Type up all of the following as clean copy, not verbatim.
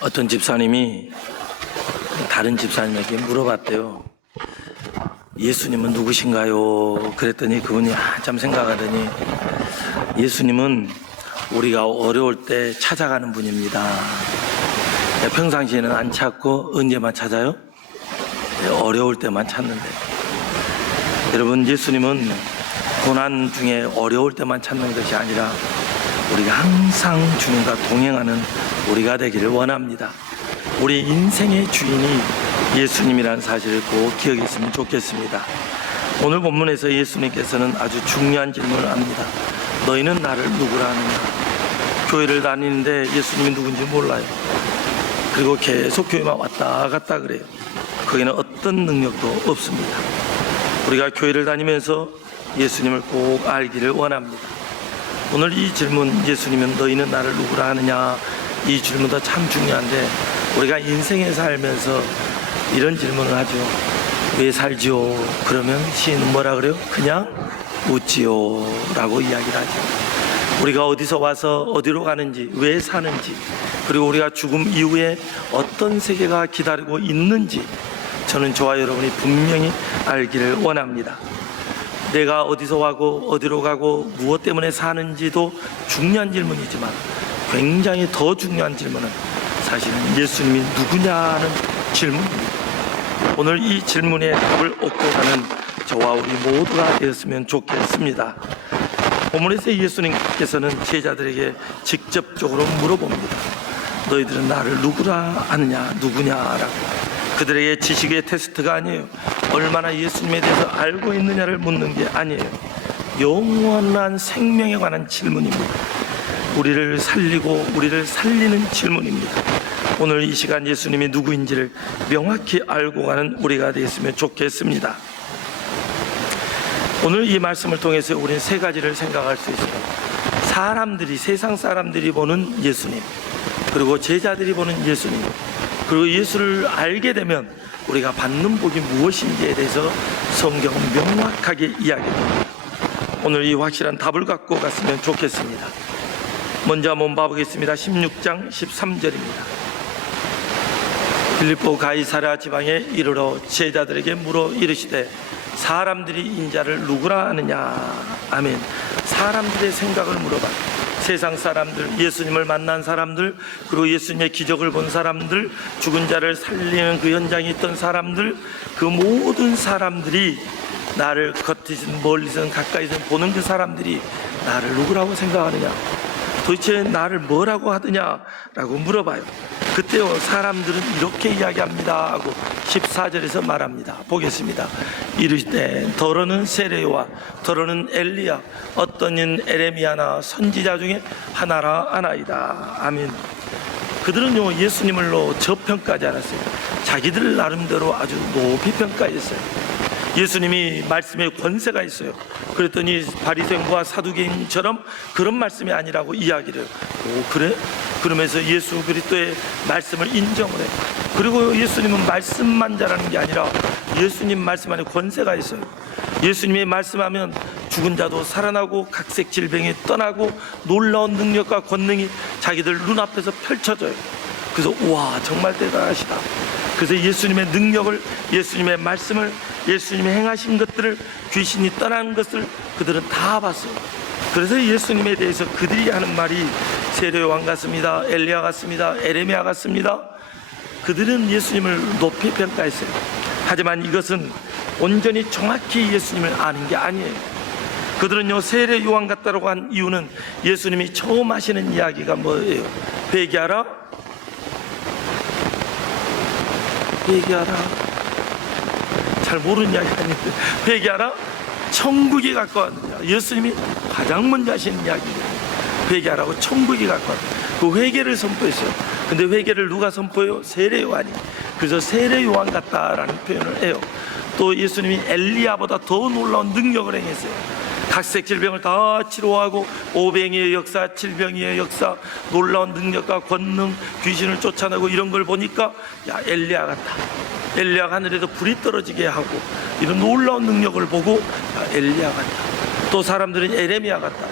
어떤 집사님이 다른 집사님에게 물어봤대요. 예수님은 누구신가요? 그랬더니 그분이 한참 생각하더니 예수님은 우리가 어려울 때 찾아가는 분입니다. 평상시에는 안 찾고 언제만 찾아요? 어려울 때만 찾는데. 여러분, 예수님은 고난 중에 어려울 때만 찾는 것이 아니라 우리가 항상 주님과 동행하는 우리가 되기를 원합니다. 우리 인생의 주인이 예수님이라는 사실을 꼭 기억했으면 좋겠습니다. 오늘 본문에서 예수님께서는 아주 중요한 질문을 합니다. 너희는 나를 누구라 하느냐? 교회를 다니는데 예수님이 누군지 몰라요. 그리고 계속 교회만 왔다 갔다 그래요. 거기는 어떤 능력도 없습니다. 우리가 교회를 다니면서 예수님을 꼭 알기를 원합니다. 오늘 이 질문, 예수님은 너희는 나를 누구라 하느냐, 이 질문도 참 중요한데 우리가 인생에 살면서 이런 질문을 하죠. 왜 살지요? 그러면 시인은 뭐라 그래요? 그냥 웃지요 라고 이야기를 하죠. 우리가 어디서 와서 어디로 가는지, 왜 사는지, 그리고 우리가 죽음 이후에 어떤 세계가 기다리고 있는지 저는 저와 여러분이 분명히 알기를 원합니다. 내가 어디서 와고 어디로 가고 무엇 때문에 사는지도 중요한 질문이지만 굉장히 더 중요한 질문은 사실은 예수님이 누구냐는 질문입니다. 오늘 이 질문에 답을 얻고 가는 저와 우리 모두가 되었으면 좋겠습니다. 본문에서 예수님께서는 제자들에게 직접적으로 물어봅니다. 너희들은 나를 누구라 하느냐, 누구냐라고. 그들에게 지식의 테스트가 아니에요. 얼마나 예수님에 대해서 알고 있느냐를 묻는 게 아니에요. 영원한 생명에 관한 질문입니다. 우리를 살리고 우리를 살리는 질문입니다. 오늘 이 시간 예수님이 누구인지를 명확히 알고 가는 우리가 되었으면 좋겠습니다. 오늘 이 말씀을 통해서 우리는 세 가지를 생각할 수 있어요. 사람들이, 세상 사람들이 보는 예수님, 그리고 제자들이 보는 예수님, 그리고 예수를 알게 되면 우리가 받는 복이 무엇인지에 대해서 성경은 명확하게 이야기합니다. 오늘 이 확실한 답을 갖고 갔으면 좋겠습니다. 먼저 한번 봐보겠습니다. 16장 13절입니다. 빌립보 가이사랴 지방에 이르러 제자들에게 물어 이르시되 사람들이 인자를 누구라 하느냐. 아멘. 사람들의 생각을 물어봐. 세상 사람들, 예수님을 만난 사람들, 그리고 예수님의 기적을 본 사람들, 죽은 자를 살리는 그 현장에 있던 사람들, 그 모든 사람들이 나를 겉이든 멀리든 가까이든 보는 그 사람들이 나를 누구라고 생각하느냐, 도대체 나를 뭐라고 하느냐라고 물어봐요. 그때요, 사람들은 이렇게 이야기합니다 하고 14절에서 말합니다. 보겠습니다. 이르시되 더러는 세례요한, 더러는 엘리야, 어떤 이는 에레미야나 선지자 중에 하나라 하나이다. 아멘. 그들은요, 예수님을로 저평가하지 않았어요. 자기들 나름대로 아주 높이 평가했어요. 예수님이 말씀에 권세가 있어요. 그랬더니 바리새인과 사두개인처럼 그런 말씀이 아니라고 이야기를 해요. 오, 그래? 그러면서 예수 그리스도의 말씀을 인정을 해요. 그리고 예수님은 말씀만 잘하는 게 아니라 예수님 말씀 안에 권세가 있어요. 예수님이 말씀하면 죽은 자도 살아나고 각색 질병이 떠나고 놀라운 능력과 권능이 자기들 눈앞에서 펼쳐져요. 그래서 우와, 정말 대단하시다. 그래서 예수님의 능력을, 예수님의 말씀을, 예수님이 행하신 것들을, 귀신이 떠난 것을 그들은 다 봤어요. 그래서 예수님에 대해서 그들이 하는 말이 세례요한 같습니다, 엘리야 같습니다, 에레미야 같습니다. 그들은 예수님을 높이 평가했어요. 하지만 이것은 온전히 정확히 예수님을 아는 게 아니에요. 그들은요, 세례요한 같다고 한 이유는 예수님이 처음 하시는 이야기가 뭐예요? 회개하라, 회개하라. 잘 모르는 이야기 아닌데, 회개하라, 천국이 가까웠느냐. 예수님이 가장 먼저 하시는 이야기입니다. 회개하라고, 천국이 가까웠느냐. 그 회개를 선포했어요. 근데 회개를 누가 선포해요? 세례요한이. 그래서 세례요한 같다라는 표현을 해요. 또 예수님이 엘리야보다 더 놀라운 능력을 행했어요. 각색 질병을 다 치료하고, 오병이의 역사, 칠병이의 역사, 놀라운 능력과 권능, 귀신을 쫓아내고 이런 걸 보니까 야, 엘리야 같다. 엘리야 하늘에서 불이 떨어지게 하고 이런 놀라운 능력을 보고 야, 엘리야 같다. 또 사람들은 에레미야 같다.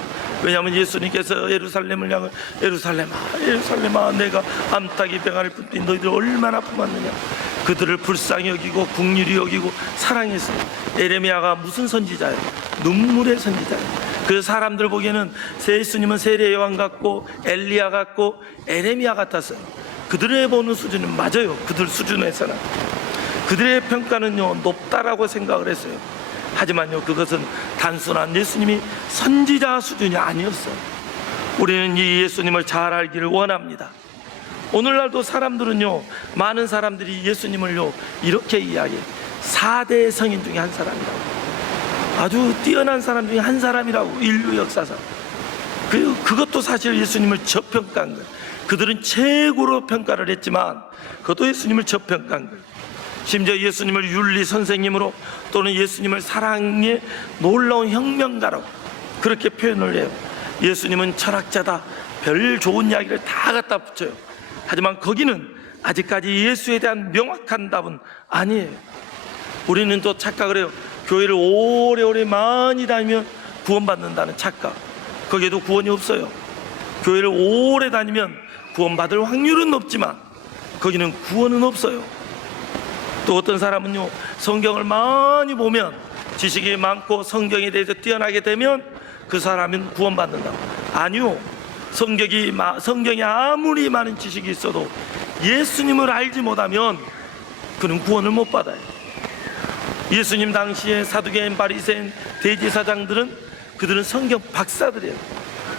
왜냐하면 예수님께서 예루살렘을 향해 예루살렘아 예루살렘아 내가 암탉이 병아리를 뿜뛴 너희들 얼마나 품었느냐. 그들을 불쌍히 여기고 긍휼히 여기고 사랑했어요. 에레미야가 무슨 선지자예요? 눈물의 선지자예요. 그 사람들 보기에는 예수님은 세례 요한 같고 엘리야 같고 에레미야 같았어요. 그들의 보는 수준은 맞아요. 그들 수준에서는 그들의 평가는요 높다라고 생각을 했어요. 하지만요 그것은 단순한 예수님이 선지자 수준이 아니었어요. 우리는 이 예수님을 잘 알기를 원합니다. 오늘날도 사람들은요 많은 사람들이 예수님을요 이렇게 이야기해요. 4대 성인 중에 한 사람이라고, 아주 뛰어난 사람 중에 한 사람이라고, 인류 역사상. 그것도 사실 예수님을 저평가한 거예요. 그들은 최고로 평가를 했지만 그것도 예수님을 저평가한 거예요. 심지어 예수님을 윤리 선생님으로 또는 예수님을 사랑의 놀라운 혁명가라고 그렇게 표현을 해요. 예수님은 철학자다, 별 좋은 이야기를 다 갖다 붙여요. 하지만 거기는 아직까지 예수에 대한 명확한 답은 아니에요. 우리는 또 착각을 해요. 교회를 오래오래 많이 다니면 구원받는다는 착각. 거기에도 구원이 없어요. 교회를 오래 다니면 구원받을 확률은 높지만 거기는 구원은 없어요. 또 어떤 사람은요 성경을 많이 보면, 지식이 많고 성경에 대해서 뛰어나게 되면 그 사람은 구원받는다고. 아니요, 성경에 아무리 많은 지식이 있어도 예수님을 알지 못하면 그는 구원을 못 받아요. 예수님 당시에 사두개인, 바리새인, 대제사장들은 그들은 성경 박사들이에요.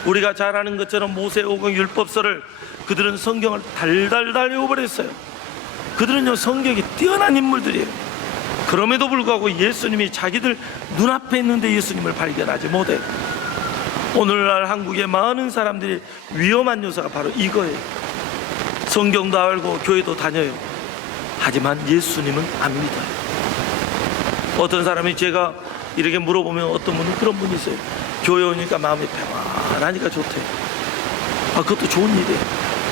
우리가 잘 아는 것처럼 모세오경 율법서를 그들은 성경을 달달달 외워버렸어요. 그들은요 성경이 뛰어난 인물들이에요. 그럼에도 불구하고 예수님이 자기들 눈앞에 있는데 예수님을 발견하지 못해요. 오늘날 한국의 많은 사람들이 위험한 요소가 바로 이거예요. 성경도 알고 교회도 다녀요. 하지만 예수님은 안 믿어요. 어떤 사람이 제가 이렇게 물어보면 어떤 분은 그런 분이 있어요. 교회 오니까 마음이 평안하니까 좋대요. 그것도 좋은 일이에요.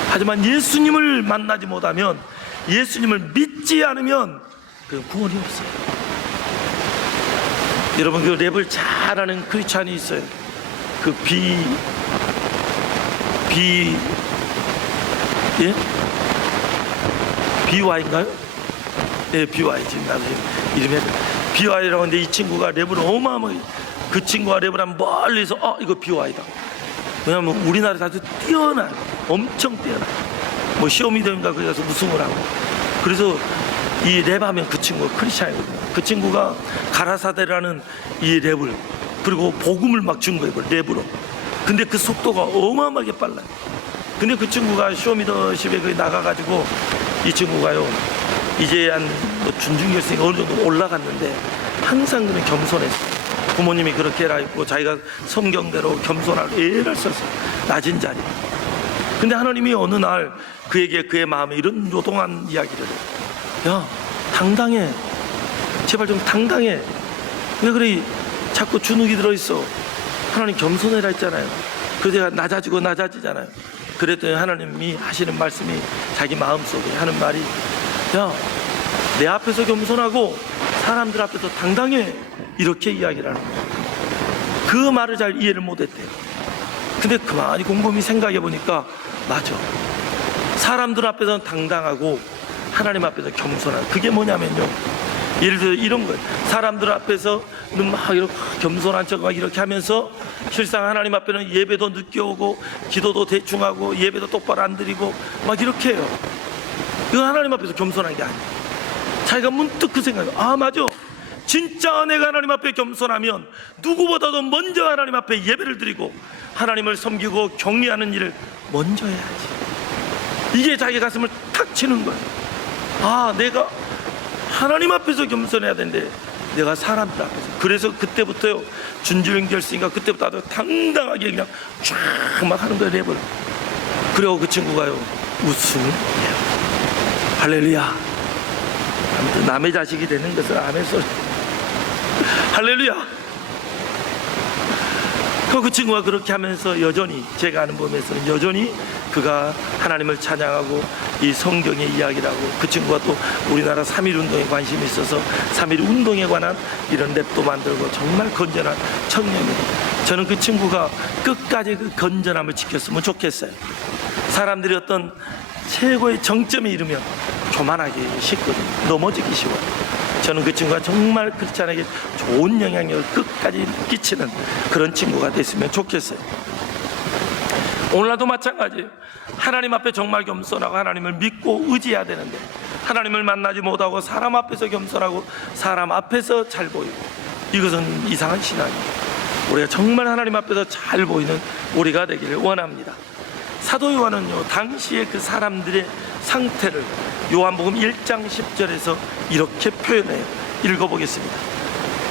하지만 예수님을 만나지 못하면, 예수님을 믿지 않으면 그 구원이 없어요. 여러분, 그 랩을 잘하는 크리스찬이 있어요. 그 BY인가요? 네, BY. 지금 나도 이름이 BY라고 하는데, 이 친구가 랩을 어마어마하게, 그 친구가 랩을 하면 멀리서 이거 BY다. 왜냐하면 우리나라에서 아주 뛰어난, 엄청 뛰어난, 뭐 쇼미더인가 거기 가서 우승을 하고. 그래서 이 랩하면 그 친구가 크리스찬이거든요. 그 친구가 가라사대라는 이 랩을, 그리고 복음을 막 준 거예요, 랩으로. 근데 그 속도가 어마어마하게 빨라요. 근데 그 친구가 쇼미더십에 거기 나가가지고, 이 친구가요 이제 한 준중결승에 어느 정도 올라갔는데 항상 그는 겸손했어요. 부모님이 그렇게 해라 했고 자기가 성경대로 겸손할 애를 썼어요. 낮은 자리. 근데 하나님이 어느 날 그에게, 그의 마음에 이런 요동한 이야기를 해요. 야, 당당해. 제발 좀 당당해. 왜 그래 자꾸 주눅이 들어있어. 하나님 겸손해라 했잖아요. 그래서 내가 낮아지잖아요. 그랬더니 하나님이 하시는 말씀이, 자기 마음속에 하는 말이, 야, 내 앞에서 겸손하고 사람들 앞에서 당당해. 이렇게 이야기를 하는 거예요. 그 말을 잘 이해를 못했대요. 근데 그만이 곰곰이 생각해 보니까 맞아. 사람들 앞에서는 당당하고 하나님 앞에서 겸손한, 그게 뭐냐면요, 예를 들어 이런 거예요. 사람들 앞에서는 막 이렇게 겸손한 척 막 이렇게 하면서 실상 하나님 앞에는 예배도 늦게 오고 기도도 대충 하고 예배도 똑바로 안 드리고 막 이렇게 해요. 이건 하나님 앞에서 겸손한 게 아니에요. 자기가 문득 그 생각이, 맞아. 진짜 내가 하나님 앞에 겸손하면 누구보다도 먼저 하나님 앞에 예배를 드리고 하나님을 섬기고 격려하는 일을 먼저 해야지. 이게 자기 가슴을 탁 치는 거예요. 내가 하나님 앞에서 겸손해야 되는데 내가 사람들 앞에서. 그래서 그때부터요, 준주행결승인가 그때부터 아주 당당하게 그냥 쫙 막 하는 거예요, 랩을. 그리고 그 친구가요 웃음이에요. 할렐루야. 아무튼 남의 자식이 되는 것은 아멘 소리. 할렐루야. 그 친구가 그렇게 하면서 여전히, 제가 아는 범위에서는 여전히 그가 하나님을 찬양하고 이 성경의 이야기를 하고, 그 친구가 또 우리나라 3.1운동에 관심이 있어서 3.1운동에 관한 이런 랩도 만들고 정말 건전한 청년입니다. 저는 그 친구가 끝까지 그 건전함을 지켰으면 좋겠어요. 사람들이 어떤 최고의 정점에 이르면 교만하기 쉽거든요. 넘어지기 쉬워요. 저는 그 친구가 정말 크리스찬에게 좋은 영향력을 끝까지 끼치는 그런 친구가 됐으면 좋겠어요. 오늘날도 마찬가지예요. 하나님 앞에 정말 겸손하고 하나님을 믿고 의지해야 되는데 하나님을 만나지 못하고 사람 앞에서 겸손하고 사람 앞에서 잘 보이고, 이것은 이상한 신앙이에요. 우리가 정말 하나님 앞에서 잘 보이는 우리가 되기를 원합니다. 사도 요한은요, 당시의 그 사람들의 상태를 요한복음 1장 10절에서 이렇게 표현해요. 읽어보겠습니다.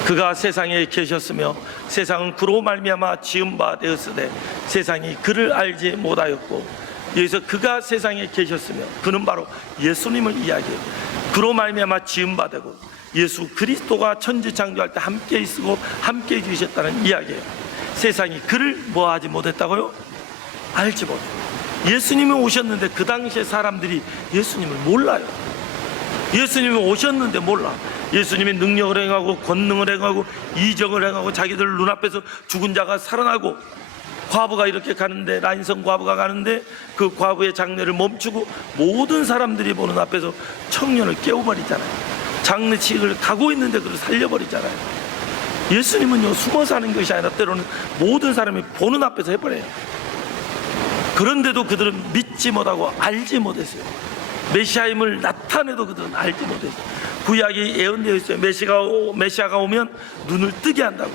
그가 세상에 계셨으며 세상은 그로 말미암아 지은 바 되었으되 세상이 그를 알지 못하였고, 여기서 그가 세상에 계셨으며 그는 바로 예수님을 이야기해요. 그로 말미암아 지은 바 되고, 예수 그리스도가 천지 창조할 때 함께 있고 함께 해주셨다는 이야기예요. 세상이 그를 뭐하지 못했다고요? 알지 못해요. 예수님이 오셨는데 그 당시에 사람들이 예수님을 몰라요. 예수님이 오셨는데 몰라. 예수님이 능력을 행하고 권능을 행하고 이적을 행하고 자기들 눈앞에서 죽은 자가 살아나고, 과부가 이렇게 가는데, 라인성 과부가 가는데 그 과부의 장례를 멈추고 모든 사람들이 보는 앞에서 청년을 깨워버리잖아요. 장례식을 가고 있는데 그를 살려버리잖아요. 예수님은요, 숨어 사는 것이 아니라 때로는 모든 사람이 보는 앞에서 해버려요. 그런데도 그들은 믿지 못하고 알지 못했어요. 메시아임을 나타내도 그들은 알지 못했어요. 구약이 예언되어 있어요. 메시아가 오면 눈을 뜨게 한다고.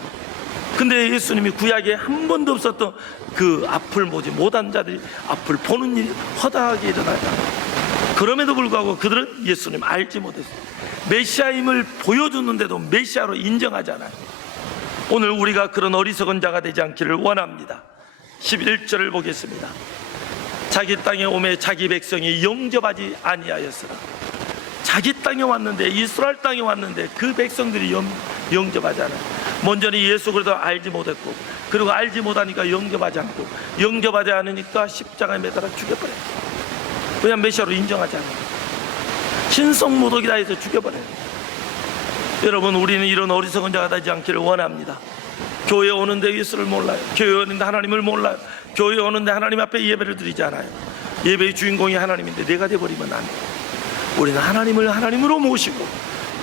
근데 예수님이 구약에 한 번도 없었던 그 앞을 보지 못한 자들이 앞을 보는 일이 허다하게 일어나잖아요. 그럼에도 불구하고 그들은 예수님 알지 못했어요. 메시아임을 보여주는데도 메시아로 인정하잖아요. 오늘 우리가 그런 어리석은 자가 되지 않기를 원합니다. 11절을 보겠습니다. 자기 땅에 오매 자기 백성이 영접하지 아니하였으나. 자기 땅에 왔는데, 이스라엘 땅에 왔는데 그 백성들이 영접하지 않아요. 먼저는 예수 그리스도 알지 못했고, 그리고 알지 못하니까 영접하지 않고, 영접하지 않으니까 십자가에 매달아 죽여버려요. 그냥 메시아로 인정하지 않아요. 신성모독이다 해서 죽여버려요. 여러분, 우리는 이런 어리석은 자가 되지 않기를 원합니다. 교회에 오는데 예수를 몰라요. 교회에 오는데 하나님을 몰라요. 교회에 오는데 하나님 앞에 예배를 드리지 않아요. 예배의 주인공이 하나님인데 내가 돼버리면 안 돼요. 우리는 하나님을 하나님으로 모시고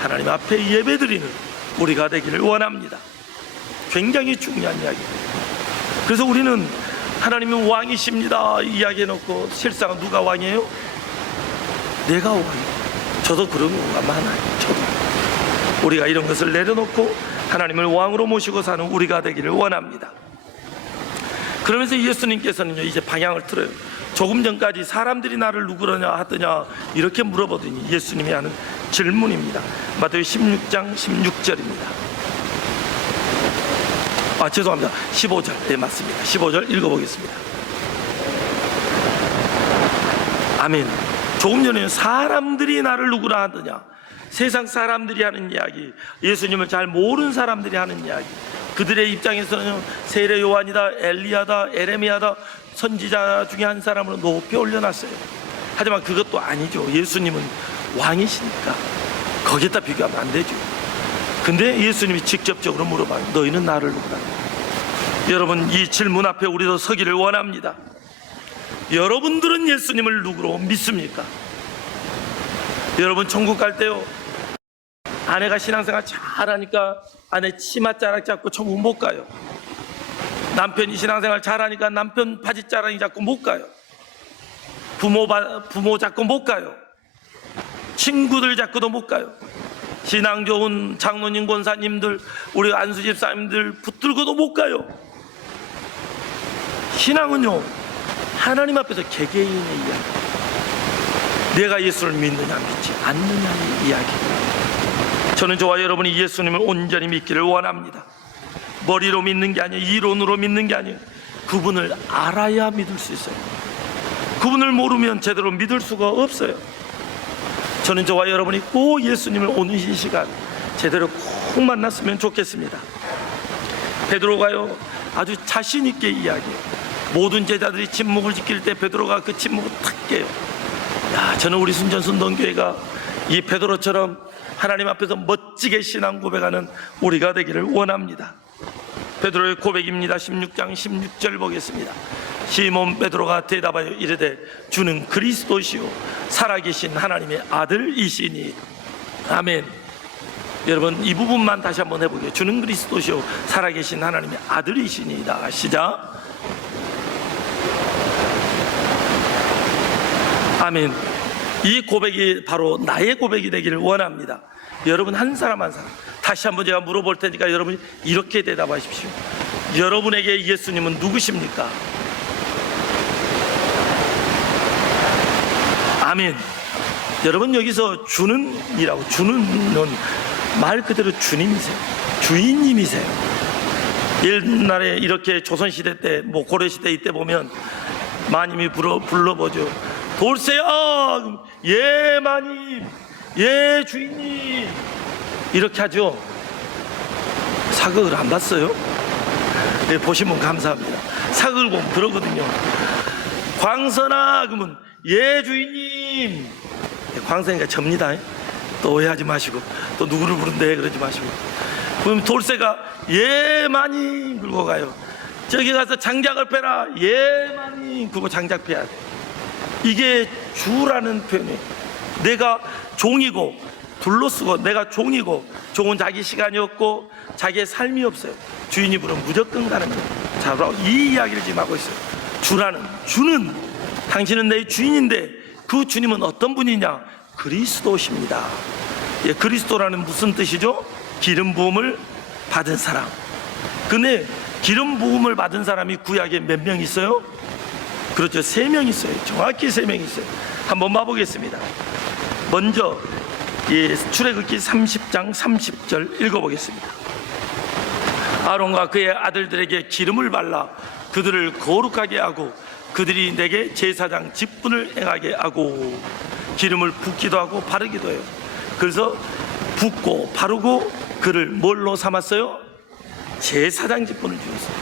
하나님 앞에 예배 드리는 우리가 되기를 원합니다. 굉장히 중요한 이야기예요. 그래서 우리는 하나님은 왕이십니다 이야기해놓고 실상은 누가 왕이에요? 내가 왕이에요. 저도 그런 경우가 많아요. 저도. 우리가 이런 것을 내려놓고 하나님을 왕으로 모시고 사는 우리가 되기를 원합니다. 그러면서 예수님께서는요, 이제 방향을 틀어요. 조금 전까지 사람들이 나를 누구로냐 하더냐 이렇게 물어보더니 예수님이 하는 질문입니다. 마태복음 16장 16절입니다. 죄송합니다. 15절. 네, 맞습니다. 15절 읽어보겠습니다. 아멘. 조금 전에는 사람들이 나를 누구라 하더냐, 세상 사람들이 하는 이야기, 예수님을 잘 모르는 사람들이 하는 이야기, 그들의 입장에서는 세례 요한이다, 엘리야다, 에레미야다, 선지자 중에 한 사람으로 높이 올려놨어요. 하지만 그것도 아니죠. 예수님은 왕이시니까 거기에다 비교하면 안 되죠. 근데 예수님이 직접적으로 물어봐요. 너희는 나를 누구라? 여러분, 이 질문 앞에 우리도 서기를 원합니다. 여러분들은 예수님을 누구로 믿습니까? 여러분, 천국 갈 때요, 아내가 신앙생활 잘하니까 아내 치맛자락 잡고 천국 못 가요. 남편이 신앙생활 잘하니까 남편 바지자락이 잡고 못 가요. 부모 잡고 못 가요. 친구들 잡고도 못 가요. 신앙 좋은 장로님, 권사님들, 우리 안수집사님들 붙들고도 못 가요. 신앙은요, 하나님 앞에서 개개인의 이야기, 내가 예수를 믿느냐 믿지 않느냐의 이야기. 저는 저와 여러분이 예수님을 온전히 믿기를 원합니다. 머리로 믿는 게 아니에요. 이론으로 믿는 게 아니에요. 그분을 알아야 믿을 수 있어요. 그분을 모르면 제대로 믿을 수가 없어요. 저는 저와 여러분이 꼭 예수님을 오늘 이 시간 제대로 꼭 만났으면 좋겠습니다. 베드로가요, 아주 자신 있게 이야기해요. 모든 제자들이 침묵을 지킬 때 베드로가 그 침묵을 탁 깨요. 저는 우리 순전순동교회가 이 베드로처럼 하나님 앞에서 멋지게 신앙 고백하는 우리가 되기를 원합니다. 베드로의 고백입니다. 16장 16절 보겠습니다. 시몬 베드로가 대답하여 이르되 주는 그리스도시요 살아계신 하나님의 아들이시니. 아멘. 여러분 이 부분만 다시 한번 해보게요. 주는 그리스도시요 살아계신 하나님의 아들이시니이다. 시작. 아멘. 이 고백이 바로 나의 고백이 되기를 원합니다. 여러분 한 사람 한 사람 다시 한번 제가 물어볼 테니까 여러분이 이렇게 대답하십시오. 여러분에게 예수님은 누구십니까? 아멘. 여러분 여기서 주는이라고, 주는은 말 그대로 주님이세요. 주인님이세요. 옛날에 이렇게 조선시대 때, 고려시대 이때 보면 마님이 불러보죠. 돌쇠야, 예 마님, 예 주인님, 이렇게 하죠. 사극을 안 봤어요? 네, 보시면 감사합니다. 사극을 보면 그러거든요. 광선아 그러면 예 주인님. 광선이가 접니다. 또 오해하지 마시고, 또 누구를 부른데 그러지 마시고. 그럼 돌쇠가 예 마님 그러고 가요. 저기 가서 장작을 패라, 예 마님 그러고 장작 패야 돼. 이게 주라는 표현이에요. 내가 종이고 둘러쓰고, 내가 종이고, 종은 자기 시간이 없고 자기의 삶이 없어요. 주인이 부르면 무조건 가는 거예요. 자, 이 이야기를 지금 하고 있어요. 주라는, 주는, 당신은 내 주인인데 그 주님은 어떤 분이냐? 그리스도십니다. 예, 그리스도라는 무슨 뜻이죠? 기름 부음을 받은 사람. 근데 기름 부음을 받은 사람이 구약에 몇 명 있어요? 그렇죠, 3명 있어요. 정확히 3명 있어요. 한번 봐보겠습니다. 먼저 출애굽기 30장 30절 읽어보겠습니다. 아론과 그의 아들들에게 기름을 발라 그들을 거룩하게 하고 그들이 내게 제사장 직분을 행하게 하고. 기름을 붓기도 하고 바르기도 해요. 그래서 붓고 바르고 그를 뭘로 삼았어요? 제사장 직분을 주었어요.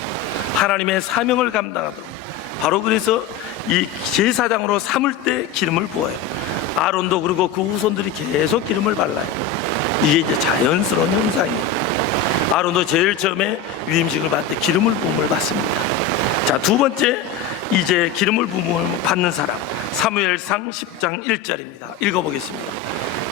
하나님의 사명을 감당하도록. 바로 그래서 이 제사장으로 삼을 때 기름을 부어요. 아론도 그리고 그 후손들이 계속 기름을 발라요. 이게 이제 자연스러운 현상이에요. 아론도 제일 처음에 위임식을 받을 때 기름을 부음을 받습니다. 자, 두 번째, 이제 기름을 부음을 받는 사람, 사무엘상 10장 1절입니다. 읽어보겠습니다.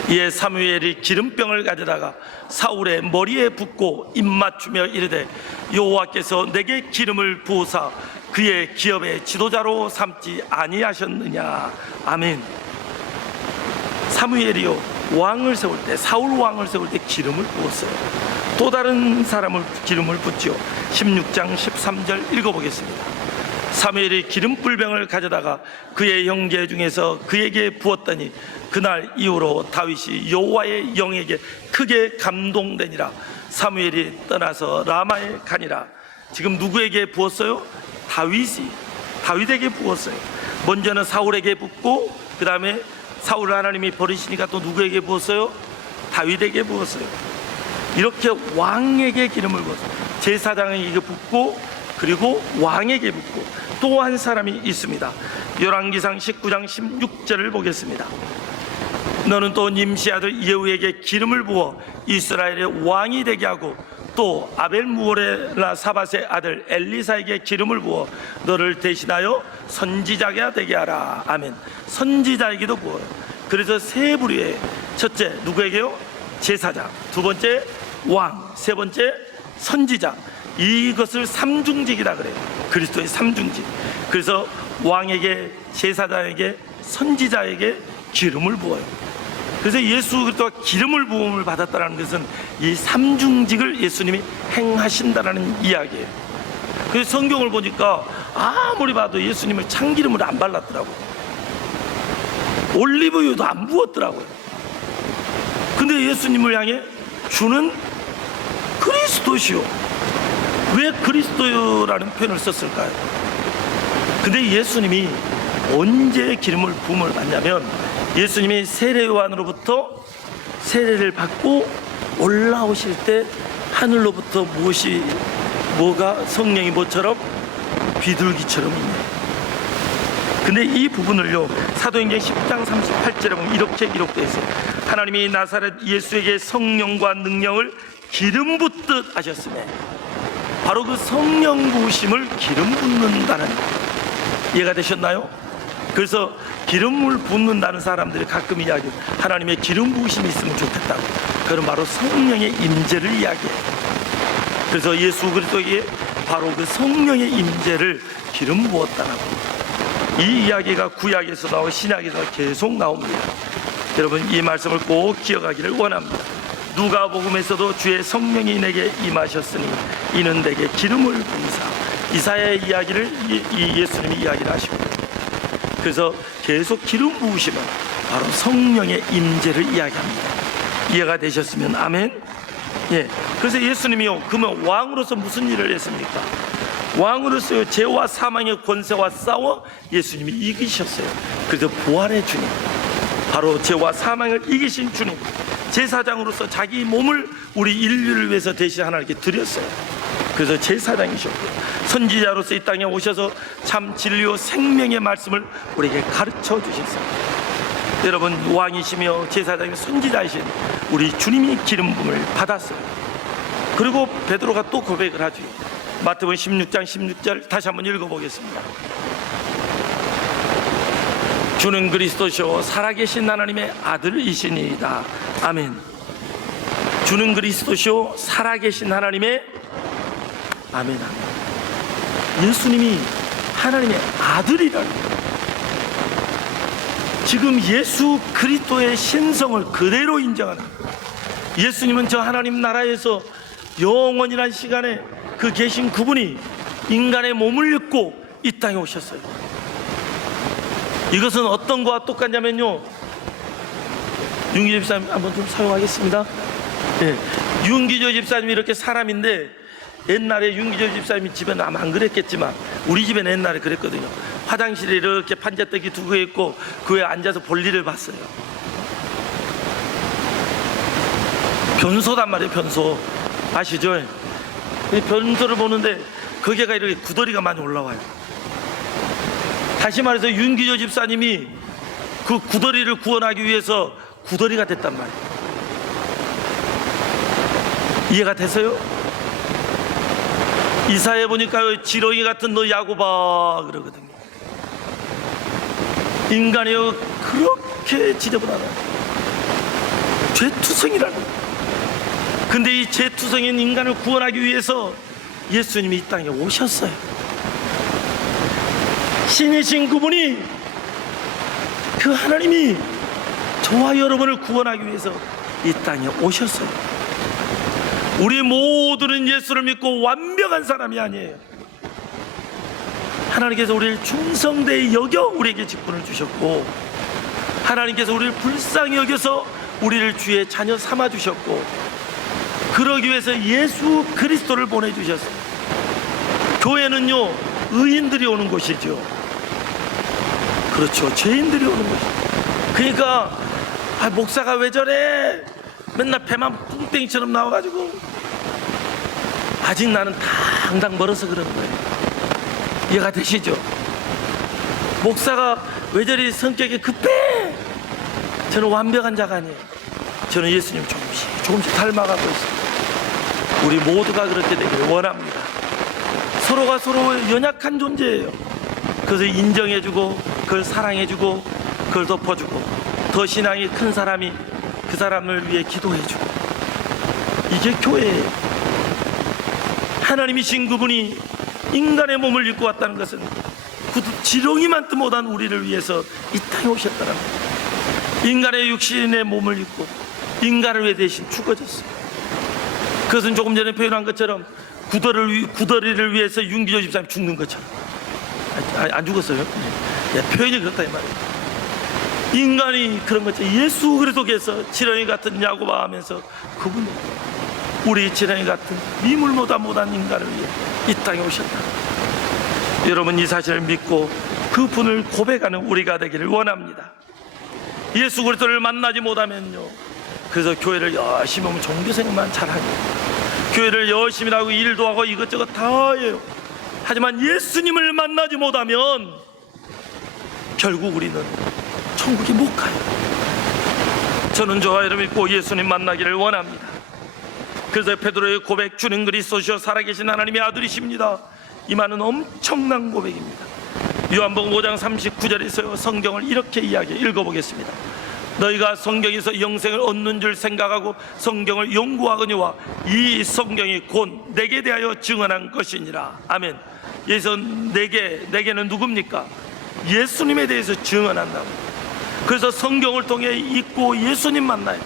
이에 사무엘이 기름병을 가져다가 사울의 머리에 붓고 입맞추며 이르되 여호와께서 내게 기름을 부으사 그의 기업의 지도자로 삼지 아니하셨느냐. 아멘. 사무엘이요, 왕을 세울 때, 사울 왕을 세울 때 기름을 부었어요. 또 다른 사람을 기름을 붓죠. 16장 13절 읽어보겠습니다. 사무엘이 기름불병을 가져다가 그의 형제 중에서 그에게 부었더니 그날 이후로 다윗이 여호와의 영에게 크게 감동되니라. 사무엘이 떠나서 라마에 가니라. 지금 누구에게 부었어요? 다윗에게 부었어요. 먼저는 사울에게 붓고, 그 다음에 사울 하나님이 버리시니까 또 누구에게 부었어요? 다윗에게 부었어요. 이렇게 왕에게 기름을 부었어요. 제사장에게 붓고, 그리고 왕에게 붓고. 또 한 사람이 있습니다. 열왕기상 19장 16절을 보겠습니다. 너는 또 님시 아들 예후에게 기름을 부어 이스라엘의 왕이 되게 하고, 또 아벨무올레라 사밧의 아들 엘리사에게 기름을 부어 너를 대신하여 선지자가 되게 하라. 아멘. 선지자에게도 부어요. 그래서 세 부류에, 첫째 누구에게요? 제사장. 두 번째 왕. 세 번째 선지자. 이것을 삼중직이라 그래요. 그리스도의 삼중직. 그래서 왕에게, 제사장에게, 선지자에게 기름을 부어요. 그래서 예수 그리스도가 기름을 부음을 받았다는 것은 이 삼중직을 예수님이 행하신다는 이야기예요. 그래서 성경을 보니까 아무리 봐도 예수님을 참기름을 안 발랐더라고요. 올리브유도 안 부었더라고요. 근데 예수님을 향해 주는 그리스도시요. 왜 그리스도라는 표현을 썼을까요? 근데 예수님이 언제 기름을 부음을 받냐면, 예수님이 세례 요한으로부터 세례를 받고 올라오실 때 하늘로부터 뭐가 성령이 뭐처럼? 비둘기처럼 있네요. 근데 이 부분을요, 사도행전 10장 38절에 보면 이렇게 기록되어 있어요. 하나님이 나사렛 예수에게 성령과 능력을 기름 붓듯 하셨으며. 바로 그 성령 부으심을 기름 붓는다는, 이해가 되셨나요? 그래서 기름을 붓는다는 사람들이 가끔 이야기해요. 하나님의 기름 부으심이 있으면 좋겠다고. 그건 바로 성령의 임재를 이야기해요. 그래서 예수 그리스도에게 바로 그 성령의 임재를 기름 부었다라고. 이 이야기가 구약에서 나오고 신약에서 계속 나옵니다. 여러분, 이 말씀을 꼭 기억하기를 원합니다. 누가복음에서도 주의 성령이 내게 임하셨으니 이는 내게 기름을 부으사, 이사야의 이야기를 예수님이 이야기를 하시고, 그래서 계속 기름 부으심은 바로 성령의 임재를 이야기합니다. 이해가 되셨으면 아멘. 예. 그래서 예수님이요, 그러면 왕으로서 무슨 일을 했습니까? 왕으로서 죄와 사망의 권세와 싸워 예수님이 이기셨어요. 그래서 부활의 주님, 바로 죄와 사망을 이기신 주님, 제사장으로서 자기 몸을 우리 인류를 위해서 대신 하나님께 드렸어요. 그래서 제사장이셨고, 선지자로서 이 땅에 오셔서 참 진리와 생명의 말씀을 우리에게 가르쳐 주셨어요. 여러분, 왕이시며 제사장이 선지자이신 우리 주님이 기름 부음을 받았어요. 그리고 베드로가 또 고백을 하죠. 마태복음 16장 16절 다시 한번 읽어보겠습니다. 주는 그리스도시요 살아계신 하나님의 아들이시니이다. 아멘. 주는 그리스도시요 살아계신 하나님의, 아멘, 아멘. 예수님이 하나님의 아들이라는 거예요. 지금 예수 그리스도의 신성을 그대로 인정하는 거예요. 예수님은 저 하나님 나라에서 영원이란 시간에 그 계신 그분이 인간의 몸을 입고 이 땅에 오셨어요. 이것은 어떤 거와 똑같냐면요, 윤기조 집사님 한번 좀 사용하겠습니다. 예, 윤기조 집사님이 이렇게 사람인데, 옛날에 윤기조 집사님이 집에는 아마 안 그랬겠지만 우리 집에는 옛날에 그랬거든요. 화장실에 이렇게 판자떡이 두고 있고 그 위에 앉아서 볼일을 봤어요. 변소단 말이에요. 변소 아시죠? 변소를 보는데 거기가 이렇게 구더리가 많이 올라와요. 다시 말해서 윤기조 집사님이 그 구더리를 구원하기 위해서 구더리가 됐단 말이에요. 이해가 되세요? 이사야 보니까 지렁이 같은 너 야고바 그러거든요. 인간이 그렇게 지저분하다, 죄투성이라는 거예요. 근데 이 죄투성인 인간을 구원하기 위해서 예수님이 이 땅에 오셨어요. 신이신 그분이, 그 하나님이 저와 여러분을 구원하기 위해서 이 땅에 오셨어요. 우리 모두는 예수를 믿고 완벽한 사람이 아니에요. 하나님께서 우리를 충성되이 여겨 우리에게 직분을 주셨고, 하나님께서 우리를 불쌍히 여겨서 우리를 주의 자녀 삼아 주셨고, 그러기 위해서 예수 그리스도를 보내주셨어요. 교회는요, 의인들이 오는 곳이죠. 그렇죠, 죄인들이 오는 곳이죠. 그러니까 목사가 왜 저래, 맨날 배만 뿡땡이처럼 나와가지고, 아직 나는 당당 멀어서 그런 거예요. 이해가 되시죠? 목사가 왜 저리 성격이 급해, 저는 완벽한 자가 아니에요. 저는 예수님 조금씩 닮아가고 있습니다. 우리 모두가 그렇게 되기를 원합니다. 서로가 서로 연약한 존재예요. 그것을 인정해주고, 그걸 사랑해주고, 그걸 덮어주고, 더 신앙이 큰 사람이 그 사람을 위해 기도해주고, 이게 교회예요. 하나님이신 그분이 인간의 몸을 입고 왔다는 것은 그 지렁이만도 못한 우리를 위해서 이 땅에 오셨다는 거예요. 인간의 육신의 몸을 입고 인간을 위해 대신 죽어졌어요. 그것은 조금 전에 표현한 것처럼 구더리를 위해서 윤기조 집사님 죽는 것처럼. 안 죽었어요? 예, 표현이 그렇다 이 말이에요. 인간이 그런 것처럼 예수 그리스도께서 지렁이 같은 야고바 하면서 그분이 우리 지렁이 같은 미물보다 못한 인간을 위해 이 땅에 오셨다. 여러분, 이 사실을 믿고 그 분을 고백하는 우리가 되기를 원합니다. 예수 그리스도를 만나지 못하면요, 그래서 교회를 열심히 하면 종교생활만 잘하고, 교회를 열심히 하고 일도 하고 이것저것 다 해요. 하지만 예수님을 만나지 못하면 결국 우리는 천국에 못 가요. 저는 저와 여러분 믿고 예수님 만나기를 원합니다. 그래서 베드로의 고백, 주는 그리스도시요 살아계신 하나님의 아들이십니다. 이 말은 엄청난 고백입니다. 요한복음 5장 39절에서 성경을 이렇게 읽어보겠습니다. 너희가 성경에서 영생을 얻는 줄 생각하고 성경을 연구하거니와 이 성경이 곧 내게 대하여 증언한 것이니라. 아멘. 예수 내게는 누굽니까? 예수님에 대해서 증언한다고. 그래서 성경을 통해 읽고 예수님 만나요.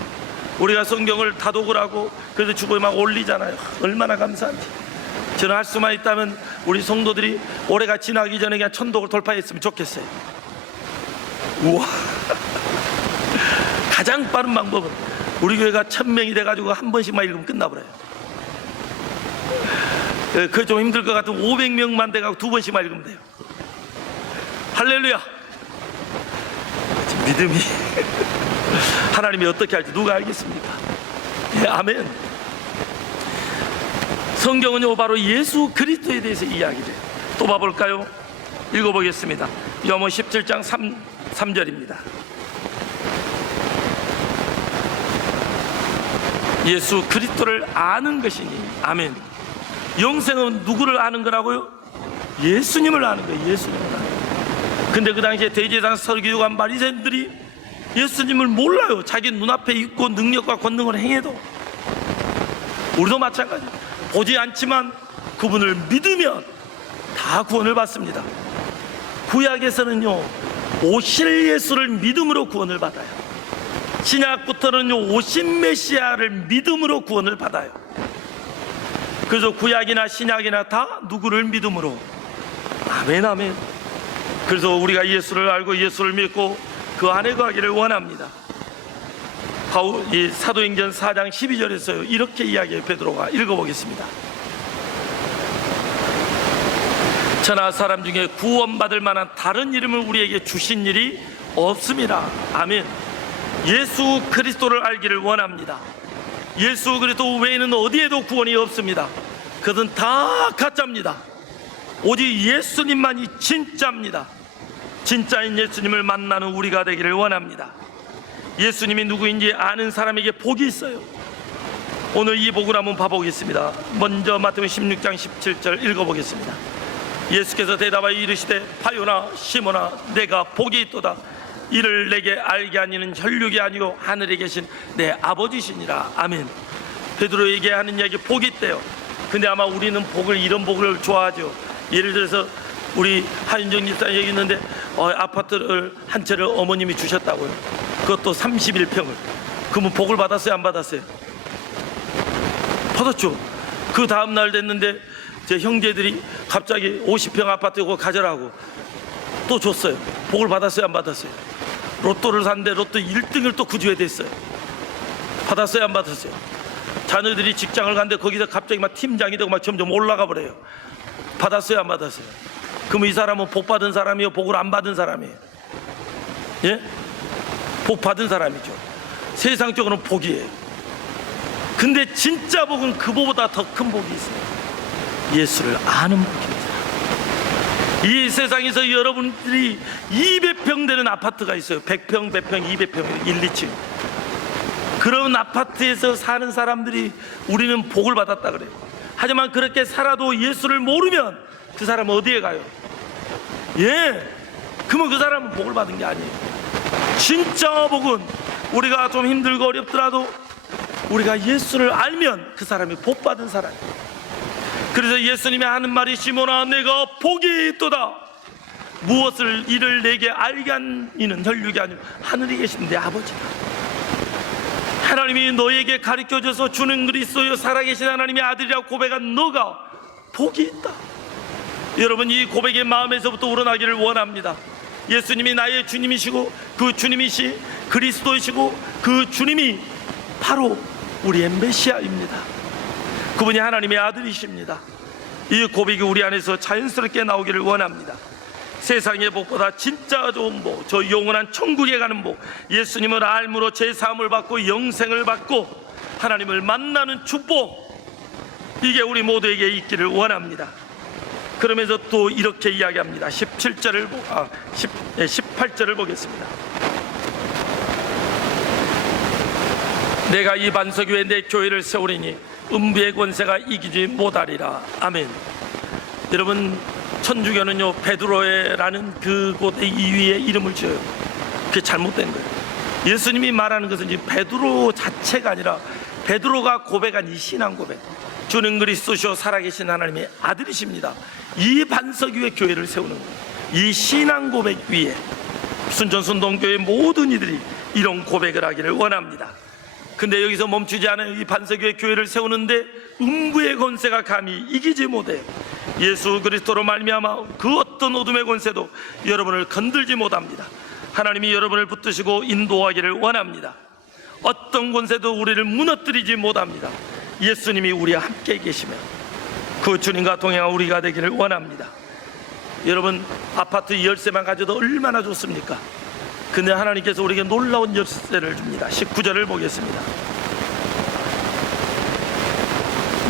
우리가 성경을 다독을 하고 그래서 주보에 막 올리잖아요. 얼마나 감사한지. 저는 할 수만 있다면 우리 성도들이 올해가 지나기 전에 그냥 천독을 돌파했으면 좋겠어요. 우와. 가장 빠른 방법은 우리 교회가 1000명이 돼가지고 한 번씩만 읽으면 끝나버려요. 그게 좀 힘들 것 같으면 500명만 돼가지고 2번씩만 읽으면 돼요. 할렐루야. 믿음이 하나님이 어떻게 할지 누가 알겠습니까? 예, 아멘. 성경은요 바로 예수 그리스도에 대해서 이야기를 해요. 또 봐볼까요? 읽어보겠습니다. 요한복음 17장 3절입니다. 예수 그리스도를 아는 것이니. 아멘. 영생은 누구를 아는 거라고요? 예수님을 아는 거예요. 예수님을 아는 거예요. 근데 그 당시에 대제사장 서기관 바리새인들이 예수님을 몰라요. 자기 눈앞에 있고 능력과 권능을 행해도. 우리도 마찬가지예요. 보지 않지만 그분을 믿으면 다 구원을 받습니다. 구약에서는요 오실 예수를 믿음으로 구원을 받아요. 신약부터는요 오신 메시아를 믿음으로 구원을 받아요. 그래서 구약이나 신약이나 다 누구를 믿음으로. 아멘 아멘. 그래서 우리가 예수를 알고 예수를 믿고 그 안에 거하기를 원합니다. 이 사도행전 4장 12절에서 이렇게 이야기해요. 베드로가 읽어보겠습니다. 천하 사람 중에 구원받을 만한 다른 이름을 우리에게 주신 일이 없습니다. 아멘. 예수 그리스도를 알기를 원합니다. 예수 그리스도 외에는 어디에도 구원이 없습니다. 그것은 다 가짜입니다. 오직 예수님만이 진짜입니다. 진짜인 예수님을 만나는 우리가 되기를 원합니다. 예수님이 누구인지 아는 사람에게 복이 있어요. 오늘 이 복을 한번 봐보겠습니다. 먼저 마태복음 16장 17절 읽어보겠습니다. 예수께서 대답하여 이르시되 바요나 시몬아 내가 복이 있도다. 이를 내게 알게 하니는 혈육이 아니요 하늘에 계신 내 아버지시니라. 아멘. 베드로에게 하는 이야기 복이 있대요. 근데 아마 우리는 이런 복을 좋아하죠. 예를 들어서 우리 한윤정 집사 얘기 있는데 아파트를 한 채를 어머님이 주셨다고요. 그것도 31평을. 그러면 복을 받았어요 안 받았어요? 받았죠. 그 다음날 됐는데 제 형제들이 갑자기 50평 아파트 이거 가져라고 또 줬어요. 복을 받았어요 안 받았어요? 로또를 샀는데 로또 1등을 또 구주에 됐어요. 받았어요 안 받았어요? 자녀들이 직장을 갔는데 거기서 갑자기 막 팀장이 되고 막 점점 올라가 버려요. 받았어요 안 받았어요? 그럼 이 사람은 복 받은 사람이에요 복을 안 받은 사람이에요? 예? 복 받은 사람이죠. 세상적으로는 복이에요. 근데 진짜 복은 그보다 더 큰 복이 있어요. 예수를 아는 복입니다. 이 세상에서 여러분들이 200평 되는 아파트가 있어요. 100평, 100평, 200평, 1, 2층. 그런 아파트에서 사는 사람들이 우리는 복을 받았다 그래요. 하지만 그렇게 살아도 예수를 모르면 그 사람은 어디에 가요? 예, 그러면 그 사람은 복을 받은 게 아니에요. 진짜 복은 우리가 좀 힘들고 어렵더라도 우리가 예수를 알면 그 사람이 복 받은 사람이에요. 그래서 예수님이 하는 말이 시몬아 내가 복이 있도다. 무엇을 이를 내게 알게 한 이는 혈육이 아니고 하늘에 계신 내 아버지다. 하나님이 너에게 가르쳐줘서 주는 그리스도여 살아계신 하나님의 아들이라고 고백한 너가 복이 있다. 여러분 이 고백의 마음에서부터 우러나기를 원합니다. 예수님이 나의 주님이시고 그 주님이시 그리스도이시고 그 주님이 바로 우리의 메시아입니다. 그분이 하나님의 아들이십니다. 이 고백이 우리 안에서 자연스럽게 나오기를 원합니다. 세상의 복보다 진짜 좋은 복, 저 영원한 천국에 가는 복, 예수님을 알므로 제사함을 받고 영생을 받고 하나님을 만나는 축복, 이게 우리 모두에게 있기를 원합니다. 그러면서 또 이렇게 이야기합니다. 18절을 보겠습니다. 내가 이 반석 위에 내 교회를 세우리니 음부의 권세가 이기지 못하리라. 아멘. 여러분, 천주교는요 베드로라는 그곳의 이위에 이름을 지어요. 그게 잘못된 거예요. 예수님이 말하는 것은 이제 베드로 자체가 아니라 베드로가 고백한 이 신앙 고백, 주는 그리스도시요 살아계신 하나님의 아들이십니다. 이 반석 위에 교회를 세우는 거예요. 이 신앙 고백 위에 순천순동교회 모든 이들이 이런 고백을 하기를 원합니다. 근데 여기서 멈추지 않아요. 이 반석 위에 교회를 세우는데 음부의 권세가 감히 이기지 못해요. 예수 그리스도로 말미암아 그 어떤 어둠의 권세도 여러분을 건들지 못합니다. 하나님이 여러분을 붙드시고 인도하기를 원합니다. 어떤 권세도 우리를 무너뜨리지 못합니다. 예수님이 우리와 함께 계시면 그 주님과 동행한 우리가 되기를 원합니다. 여러분, 아파트 열쇠만 가져도 얼마나 좋습니까? 근데 하나님께서 우리에게 놀라운 열쇠를 줍니다. 19절을 보겠습니다.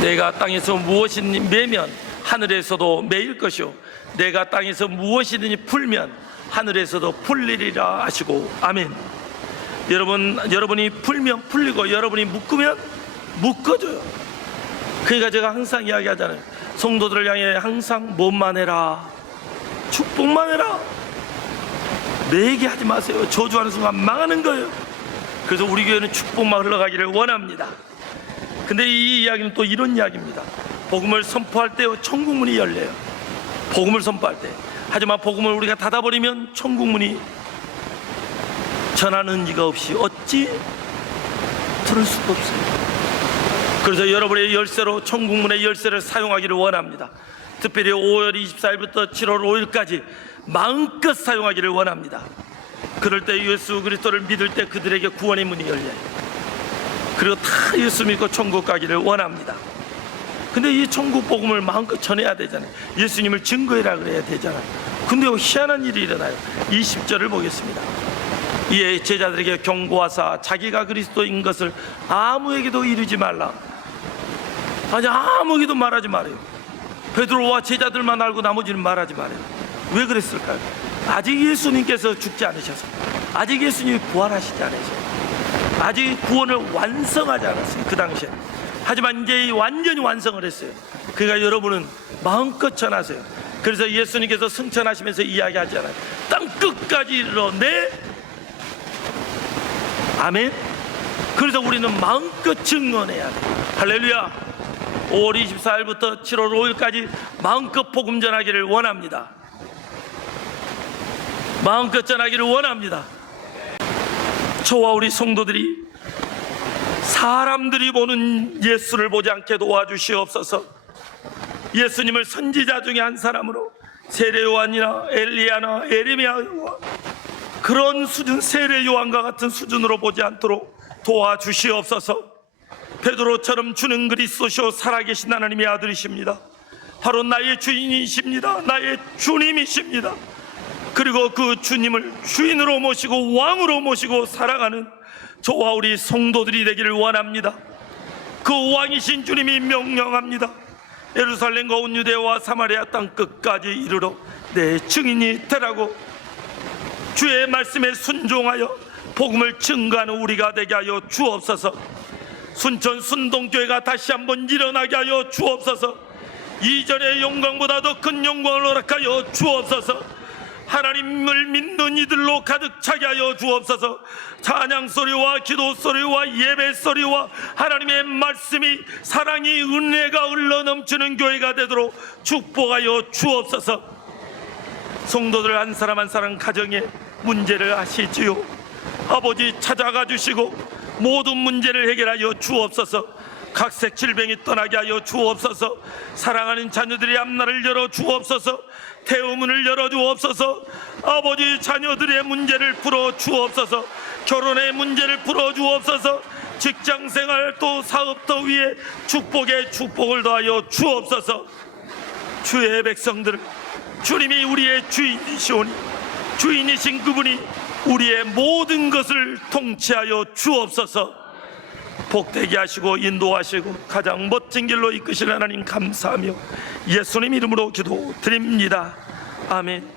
내가 땅에서 무엇이든지 매면 하늘에서도 매일 것이요 내가 땅에서 무엇이든지 풀면 하늘에서도 풀리리라 하시고. 아멘. 여러분이 풀면 풀리고 여러분이 묶으면 묶어줘요. 그러니까 제가 항상 이야기하잖아요. 성도들을 향해 항상 뭐만 해라, 축복만 해라. 내 얘기하지 마세요. 저주하는 순간 망하는 거예요. 그래서 우리 교회는 축복만 흘러가기를 원합니다. 근데 이 이야기는 또 이런 이야기입니다. 복음을 선포할 때 천국문이 열려요. 복음을 선포할 때. 하지만 복음을 우리가 닫아버리면 천국문이 전하는 이가 없이 어찌 들을 수도 없어요. 그래서 여러분의 열쇠로 천국문의 열쇠를 사용하기를 원합니다. 특별히 5월 24일부터 7월 5일까지 마음껏 사용하기를 원합니다. 그럴 때 예수 그리스도를 믿을 때 그들에게 구원의 문이 열려요. 그리고 다 예수 믿고 천국 가기를 원합니다. 근데 이 천국 복음을 마음껏 전해야 되잖아요. 예수님을 증거해라 그래야 되잖아요. 근데 희한한 일이 일어나요. 20절을 보겠습니다. 이에 제자들에게 경고하사 자기가 그리스도인 것을 아무에게도 이르지 말라. 아니, 아무에게도 말하지 말아요. 베드로와 제자들만 알고 나머지는 말하지 말아요. 왜 그랬을까요? 아직 예수님께서 죽지 않으셔서, 아직 예수님이 부활하시지 않으셔서, 아직 구원을 완성하지 않았어요. 그 당시에. 하지만 이제 완전히 완성을 했어요. 그러니까 여러분은 마음껏 전하세요. 그래서 예수님께서 승천하시면서 이야기하잖아요. 땅 끝까지 이르러내. 아멘. 그래서 우리는 마음껏 증언해야 돼요. 할렐루야. 5월 24일부터 7월 5일까지 마음껏 복음 전하기를 원합니다. 마음껏 전하기를 원합니다. 저와 우리 성도들이 사람들이 보는 예수를 보지 않게 도와주시옵소서. 예수님을 선지자 중에 한 사람으로 세례 요한이나 엘리야나 에레미야와 그런 수준, 세례 요한과 같은 수준으로 보지 않도록 도와주시옵소서. 베드로처럼 주는 그리스도시요 살아계신 하나님의 아들이십니다. 바로 나의 주인이십니다. 나의 주님이십니다. 그리고 그 주님을 주인으로 모시고 왕으로 모시고 살아가는 저와 우리 성도들이 되기를 원합니다. 그 왕이신 주님이 명령합니다. 예루살렘과 온 유대와 사마리아 땅 끝까지 이르러 내 증인이 되라고. 주의 말씀에 순종하여 복음을 증거하는 우리가 되게 하여 주옵소서. 순천 순동교회가 다시 한번 일어나게 하여 주옵소서. 이전의 영광보다 더 큰 영광을 허락하여 주옵소서. 하나님을 믿는 이들로 가득 차게 하여 주옵소서. 찬양 소리와 기도 소리와 예배 소리와 하나님의 말씀이, 사랑이, 은혜가 흘러넘치는 교회가 되도록 축복하여 주옵소서. 성도들 한 사람 한 사람 가정에 문제를 아시지요. 아버지 찾아가 주시고 모든 문제를 해결하여 주옵소서. 각색 질병이 떠나게 하여 주옵소서. 사랑하는 자녀들의 앞날을 열어 주옵소서. 태우문을 열어 주옵소서. 아버지 자녀들의 문제를 풀어 주옵소서. 결혼의 문제를 풀어 주옵소서. 직장생활 또 사업도 위에 축복에 축복을 더하여 주옵소서. 주의 백성들, 주님이 우리의 주인이시오니 주인이신 그분이 우리의 모든 것을 통치하여 주옵소서. 복되게 하시고 인도하시고 가장 멋진 길로 이끄실 하나님 감사하며 예수님 이름으로 기도드립니다. 아멘.